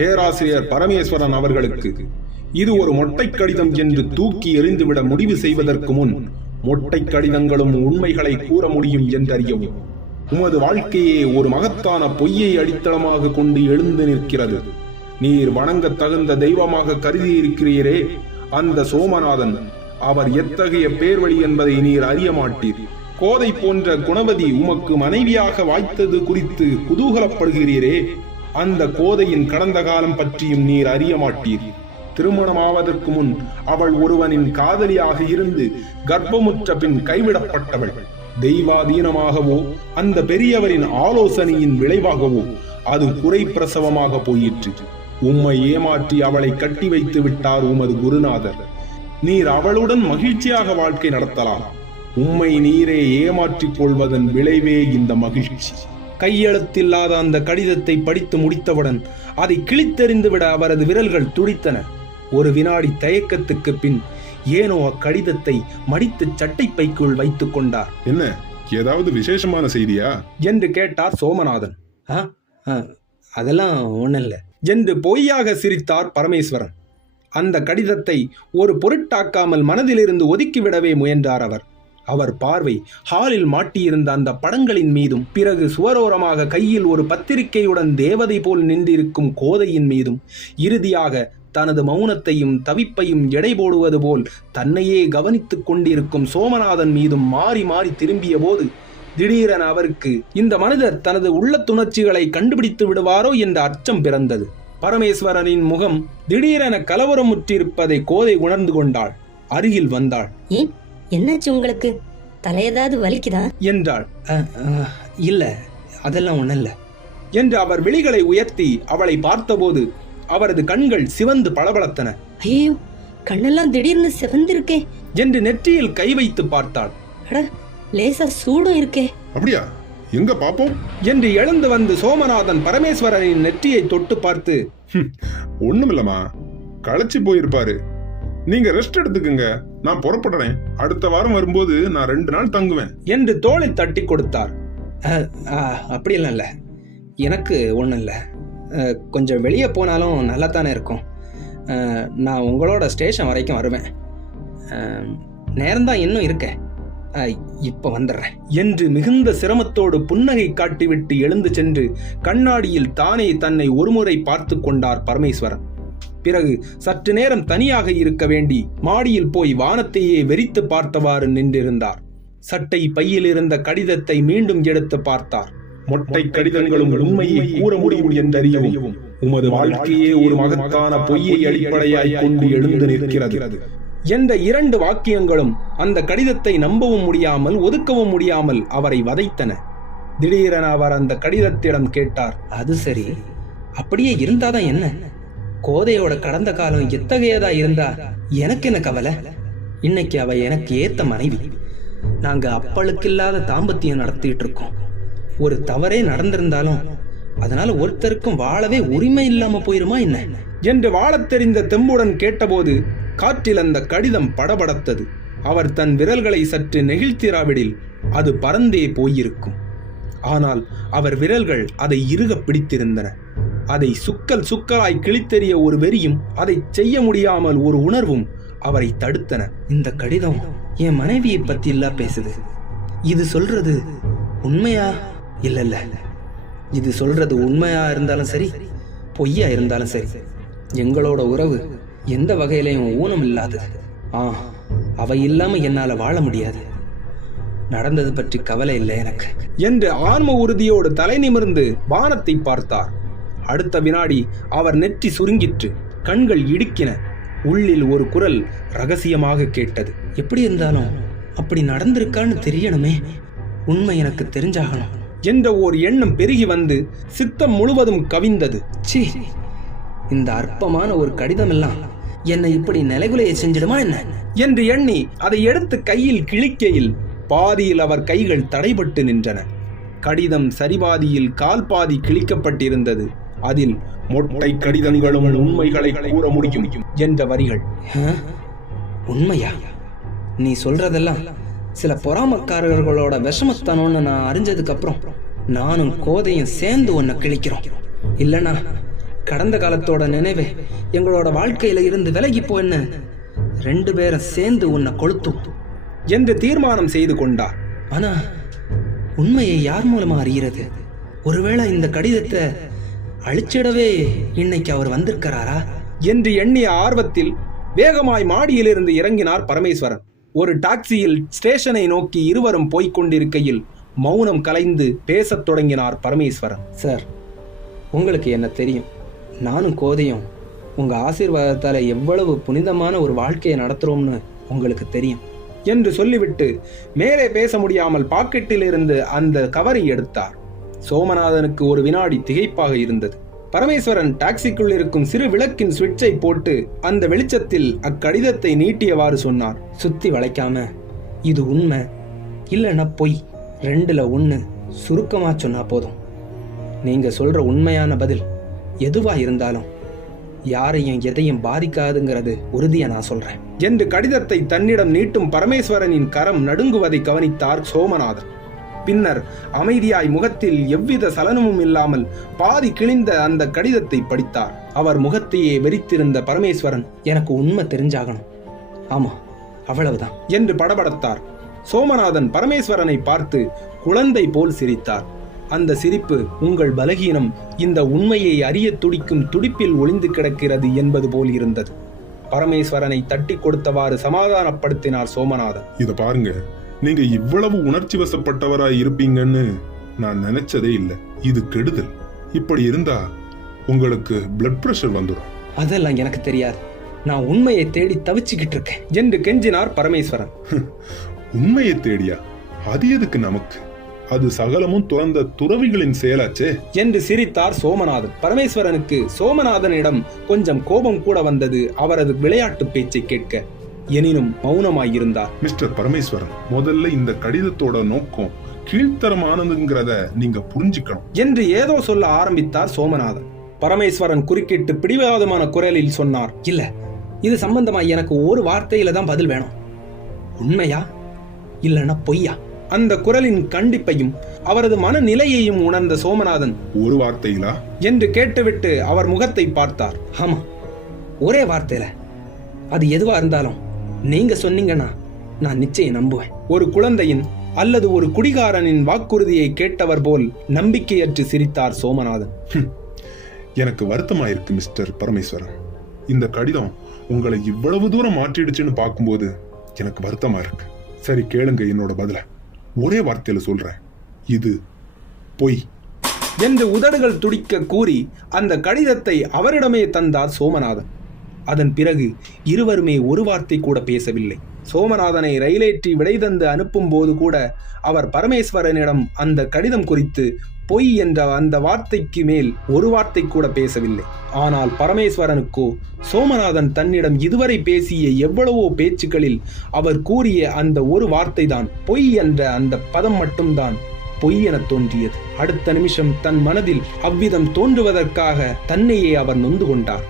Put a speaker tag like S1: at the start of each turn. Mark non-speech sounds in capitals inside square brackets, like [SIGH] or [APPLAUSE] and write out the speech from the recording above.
S1: பேராசிரியர் பரமேஸ்வரன் அவர்களுக்கு. இது ஒரு மொட்டை கடிதம் என்று தூக்கி எறிந்துவிட முடிவு செய்வதற்கு முன் மொட்டை கடிதங்களும் உண்மைகளை கூற முடியும் என்றறியவும். உமது வாழ்க்கையே ஒரு மகத்தான பொய்யை அடித்தளமாக கொண்டு எழுந்து நிற்கிறது. நீர் வணங்க தகுந்த தெய்வமாக கருதி இருக்கிறீரே அந்த சோமநாதன். அவர் எத்தகைய பேர்வழி என்பதை நீர் அறிய மாட்டீர். கோதை போன்ற குணவதி உமக்கு மனைவியாக வாய்த்தது குறித்து குதூகலப்படுகிறீரே அந்த கோதையின் கடந்த காலம் பற்றியும் நீர் அறிய மாட்டீர் திருமணமாவதற்கு முன் அவள் ஒருவனின் காதலியாக இருந்து கர்ப்பமுற்ற பின் கைவிடப்பட்டவள். தெய்வாதீனமாகவோ அந்த பெரியவரின் ஆலோசனையின் விளைவாகவோ அது குறை பிரசவமாக போயிற்று. உம்மை ஏமாற்றி அவளை கட்டி வைத்து விட்டார் உமது குருநாதர். நீர் அவளுடன் மகிழ்ச்சியாக வாழ்க்கை நடத்தலாம். உம்மை நீரே ஏமாற்றிக் கொள்வதன் விளைவே இந்த மகிழ்ச்சி. கையெழுத்தில்லாத அந்த கடிதத்தை படித்து முடித்தவுடன் அதை கிழித்தெறிந்துவிட அவரது விரல்கள் துடித்தன. ஒரு வினாடி தயக்கத்துக்கு பின் ஏனோ அக்கடிதத்தை மடித்து சட்டை பைக்குள் வைத்துக் கொண்டார்.
S2: என்ன? ஏதாவது விசேஷமான செய்தியா?
S1: என்று கேட்டார் சோமநாதன். "ஆ, ஆ, அதெல்லாம் ஒன்றும் இல்லை என்று பொய்யாக சிரித்தார் பரமேஸ்வரன். அந்த கடிதத்தை ஒரு பொருட்டாக்காமல் மனதிலிருந்து ஒதுக்கிவிடவே முயன்றார் அவர். அவர் பார்வை ஹாலில் மாட்டியிருந்த அந்த படங்களின் மீதும் பிறகு சுவரோரமாக கையில் ஒரு பத்திரிகையுடன் தேவதை போல் நின்றிருக்கும் கோதையின் மீதும் இறுதியாக தனது மௌனத்தையும் தவிப்பையும் எடை போடுவது போல் தன்னையே கவனித்துக் கொண்டிருக்கும் சோமநாதன் மீதும் மாறி மாறி திரும்பிய போது திடீரென அவருக்கு இந்த மனிதர் தனது உள்ளத்துணர்ச்சிகளை கண்டுபிடித்து விடுவாரோ என்ற அச்சம் பிறந்தது. பரமேஸ்வரனின் முகம் திடீரென கலவரமுற்றிருப்பதை கோதை உணர்ந்து கொண்டாள். அருகில் வந்தாள்.
S3: ஏன் என்னாச்சு உங்களுக்கு? தலை ஏதாவது வலிக்குதா?
S1: என்றாள். இல்ல அதெல்லாம் ஒண்ணு இல்ல என்று அவர் விழிகளை உயர்த்தி அவளை பார்த்தபோது அவரது கண்கள் சிவந்து பளபளத்தன.
S3: ஐயோ கண்ணெல்லாம் திடீர்னு சிவந்திருக்கே.
S1: என்று நெற்றியில் கை வைத்து பார்த்தாள்.
S3: அட லேசா சூடும் இருக்கே.
S2: அப்படியா? எங்க பாப்போம்?
S1: என்று எழுந்து வந்து சோமநாதன் பரமேஸ்வரனின் நெற்றியை தொட்டு பார்த்து
S2: ஒண்ணுமில்லம்மா. களைச்சு போயிருப்பாரு. நீங்க ரெஸ்ட் எடுத்துக்குங்க. நான் புறப்படுறேன். அடுத்த வாரம் வரும்போது நான் ரெண்டு நாள் தங்குவேன்.
S1: என்று தோளை தட்டி கொடுத்தார். அப்படியெல்லாம் இல்லை. எனக்கு ஒன்றும் இல்லை. கொஞ்சம் வெளியே போனாலும் நல்லா தானே இருக்கும் நான் உங்களோட ஸ்டேஷன் வரைக்கும் வருவேன். நேரம்தான் இன்னும் இருக்க. இப்போ வந்துடுறேன். என்று மிகுந்த சிரமத்தோடு புன்னகை காட்டிவிட்டு எழுந்து சென்று கண்ணாடியில் தானே தன்னை ஒருமுறை பார்த்து கொண்டார் பரமேஸ்வரன். பிறகு சற்று நேரம் தனியாக இருக்க வேண்டி மாடியில் போய் வானத்தையே வெறித்து பார்த்தவாறு நின்றிருந்தார். சட்டை பையில் இருந்த கடிதத்தை மீண்டும் எடுத்து பார்த்தார். மொட்டை கடிதங்களும் உண்மையை கூற முடியும் என்றறியவும் உமது வாழ்க்கையே ஒரு மகத்தான பொய்யை அடிப்படையாய் கொண்டு எழுந்து நிற்கிறது. என்ற இரண்டு வாக்கியங்களும் அந்த கடிதத்தை நம்பவும் முடியாமல் ஒதுக்கவும் முடியாமல் அவரை வதைத்தன. திடீரென அவர் அந்த கடிதத்திடம் கேட்டார் அது சரி. அப்படியே இருந்தாதான் என்ன? கோதையோட கடந்த காலம் எத்தகையதா இருந்தா எனக்கு என்ன கவலை? இன்னைக்கு அவ எனக்கு ஏத்த மனைவி. நாங்க அப்பளுக்கில்லாத தாம்பத்தியம் நடத்திட்டு இருக்கோம் ஒரு தவறே நடந்திருந்தாலும் அதனால ஒருத்தருக்கும் வாழவே உரிமை இல்லாம போயிருமா என்ன? என்று வாழத் தெரிந்த தெம்புடன் கேட்டபோது காற்றில் அந்த கடிதம் படபடத்தது. அவர் தன் விரல்களை சற்று நெகிழ்த்திராவிடில் அது பறந்தே போயிருக்கும். ஆனால் அவர் விரல்கள் அதை இறுக பிடித்திருந்தன. அதை சுக்கல் சுக்கலாய் கிழித்தெறிய ஒரு வெறியும் அதை செய்ய முடியாமல் ஒரு உணர்வும் அவரை தடுத்தன. இந்த கடிதம் என் மனைவியை பத்தி எல்லாம் பேசுது. இது சொல்றது உண்மையா? இல்ல இல்ல இது சொல்றது உண்மையா இருந்தாலும் சரி பொய்யா இருந்தாலும் சரி. எங்களோட உறவு எந்த வகையிலையும் ஊனம் இல்லாதது ஆ அவ இல்லாம என்னால வாழ முடியாது. நடந்தது பற்றி கவலை இல்லை எனக்கு. என்று ஆன்ம உறுதியோடு தலை நிமிர்ந்து வானத்தை பார்த்தார். அடுத்த வினாடி அவர் நெற்றி சுருங்கிற்று கண்கள் இடுக்கின. உள்ளில் ஒரு குரல் ரகசியமாக கேட்டது. எப்படி இருந்தாலும் அப்படி நடந்திருக்கான்னு தெரியணுமே. உண்மை எனக்கு தெரிஞ்சாகணும். என்ற ஓர் எண்ணம் பெருகி வந்து சித்தம் முழுவதும் கவிந்தது. சீ இந்த அற்பமான ஒரு கடிதம் எல்லாம் என்னை இப்படி நிலைகுலைய செஞ்சிடுமா என்ன? என்று எண்ணி அதை எடுத்து கையில் கிழிக்கையில் பாதியில் அவர் கைகள் தடைபட்டு நின்றன. கடிதம் சரிபாதியில் கால் பாதி கிழிக்கப்பட்டிருந்தது. அதில் மொட்டை கடிதங்களும் உண்மைகளை கூற முடியும். என்ற வரிகள். உண்மையா? நீ சொல்றதெல்லாம் சில பொறாமக்காரர்களோட விஷமத்தனம்னு நான் அறிஞ்சதுக்கு அப்புறம் நானும் கோதையும் சேர்ந்து உன்னை கிழிக்கிறோம். இல்லனா கடந்த காலத்தோட நினைவே எங்களோட வாழ்க்கையில இருந்து விலகி போன்னு ரெண்டு பேரும் சேர்ந்து உன்னை கொளுத்தும். என்று தீர்மானம் செய்து கொண்டார். ஆனா உண்மையை யார் மூலமா அறிகிறது ஒருவேளை இந்த கடிதத்தை அழிச்சிடவே இன்னைக்கு அவர் வந்திருக்கிறாரா? என்று எண்ணிய ஆர்வத்தில் வேகமாய் மாடியிலிருந்து இறங்கினார் பரமேஸ்வரன். ஒரு டாக்ஸியில் ஸ்டேஷனை நோக்கி இருவரும் போய்க் கொண்டிருக்கையில் மௌனம் கலைந்து பேசத் தொடங்கினார் பரமேஸ்வரன். சார் உங்களுக்கு என்ன தெரியும்? நானும் கோதையும் உங்க ஆசீர்வாதத்தால எவ்வளவு புனிதமான ஒரு வாழ்க்கையை நடத்துறோம்னு உங்களுக்கு தெரியும். என்று சொல்லிவிட்டு மேலே பேச முடியாமல் பாக்கெட்டில் இருந்து அந்த கவரை எடுத்தார். சோமநாதனுக்கு ஒரு வினாடி திகைப்பாக இருந்தது. பரமேஸ்வரன் டாக்ஸிக்குள் இருக்கும் சிறு விளக்கின் சுவிட்சை போட்டு அந்த வெளிச்சத்தில் அக்கடிதத்தை நீட்டியவாறு சொன்னார். சுத்தி வளைக்காம இது உண்மை. இல்லைன்னா பொய். ரெண்டுல ஒன்று சுருக்கமாக சொன்னா போதும். நீங்க சொல்ற உண்மையான பதில் எதுவா இருந்தாலும் யாரையும் எதையும் பாதிக்காதுங்கிறது உறுதியா நான் சொல்றேன். என்று கடிதத்தை தன்னிடம் நீட்டும் பரமேஸ்வரனின் கரம் நடுங்குவதை கவனித்தார் சோமநாதன். பின்னர் அமைதியாய் முகத்தில் எவ்வித சலனமும் இல்லாமல் பாதி கிழிந்த அந்த கடிதத்தை படித்தார். அவர் முகத்தையே வெறித்திருந்த பரமேஸ்வரன் எனக்கு உண்மை தெரிஞ்சாகணும். ஆமா அவ்வளவுதான். என்று படபடத்தார். சோமநாதன் பரமேஸ்வரனை பார்த்து குழந்தை போல் சிரித்தார். அந்த சிரிப்பு உங்கள் பலகீனம் இந்த உண்மையை அறிய துடிக்கும் துடிப்பில் ஒளிந்து கிடக்கிறது என்பது போல் இருந்தது. பரமேஸ்வரனை தட்டி கொடுத்தவாறு சமாதானப்படுத்தினார் சோமநாதன்.
S2: இதை பாருங்க. நீங்க இவ்வளவு உணர்ச்சி வசப்பட்டவராய் இருப்பீங்கன்னு நான் நினைச்சதே இல்லை. இது கெடுதல். இப்படி இருந்தா உங்களுக்கு பிளட் பிரஷர் வந்துடும்.
S1: அதெல்லாம் எனக்கு தெரியாது. நான் உண்மையை தேடி தவிச்சுக்கிட்டு இருக்கேன். என்று கெஞ்சினார் பரமேஸ்வரன். [LAUGHS]
S2: உண்மையை தேடியா? அது எதுக்கு நமக்கு? அது சகலமும் துறந்த துறவிகளின் செயலாச்சே.
S1: என்று சிரித்தார் சோமநாதன். பரமேஸ்வரனுக்கு சோமநாதனிடம் கொஞ்சம் கோபம் கூட வந்தது அவரது விளையாட்டு பேச்சை கேட்க. எனினும் மௌனமாயிருந்தார்.
S2: மிஸ்டர் பரமேஸ்வரன் முதல்ல இந்த கடிதத்தோட நோக்கம் கீழ்த்தரமானதுங்கிறத நீங்க புரிஞ்சுக்கணும்.
S1: என்று ஏதோ சொல்ல ஆரம்பித்தார் சோமநாதன். பரமேஸ்வரன் குறுக்கிட்டு பிடிவாதமான குரலில் சொன்னார் இல்ல இது சம்பந்தமா எனக்கு ஒரு வார்த்தையில தான் பதில் வேணும். உண்மையா? இல்லைன்னா பொய்யா? அந்த குரலின் கண்டிப்பையும் அவரது மனநிலையையும் உணர்ந்த சோமநாதன்
S2: ஒரு வார்த்தையிலா?
S1: என்று கேட்டுவிட்டு அவர் முகத்தை பார்த்தார். ஆமா ஒரே வார்த்தையில. அது எதுவா இருந்தாலும் நீங்க சொன்னீங்கன்னா நான் நிச்சயம் நம்புவேன். ஒரு குழந்தையின் அல்லது ஒரு குடிகாரனின் வாக்குறுதியை கேட்டவர் போல் நம்பிக்கையற்று சிரித்தார் சோமநாதன்.
S2: எனக்கு வருத்தமா இருக்கு மிஸ்டர் பரமேஸ்வரன். இந்த கடிதம் உங்களை இவ்வளவு தூரம் மாற்றிடுச்சுன்னு பார்க்கும்போது எனக்கு வருத்தமா இருக்கு சரி கேளுங்க என்னோட பதில. ஒரே வார்த்தையில சொல்றேன். இது பொய்.
S1: என்று உதடுகள் துடிக்க கூறி அந்த கடிதத்தை அவரிடமே தந்தார் சோமநாதன். அதன் பிறகு இருவருமே ஒரு வார்த்தை கூட பேசவில்லை. சோமநாதனை ரயிலேற்றி விடை தந்து அனுப்பும் போது கூட அவர் பரமேஸ்வரனிடம் அந்த கடிதம் குறித்து பொய் என்ற அந்த வார்த்தைக்கு மேல் ஒரு வார்த்தை கூட பேசவில்லை. ஆனால் பரமேஸ்வரனுக்கோ சோமநாதன் தன்னிடம் இதுவரை பேசிய எவ்வளவோ பேச்சுக்களில் அவர் கூறிய அந்த ஒரு வார்த்தை தான் பொய் என்ற அந்த பதம் மட்டும்தான் பொய் என தோன்றியது. அடுத்த நிமிஷம் தன் மனதில் அவ்விதம் தோன்றுவதற்காக தன்னையே அவர் நொந்து கொண்டார்.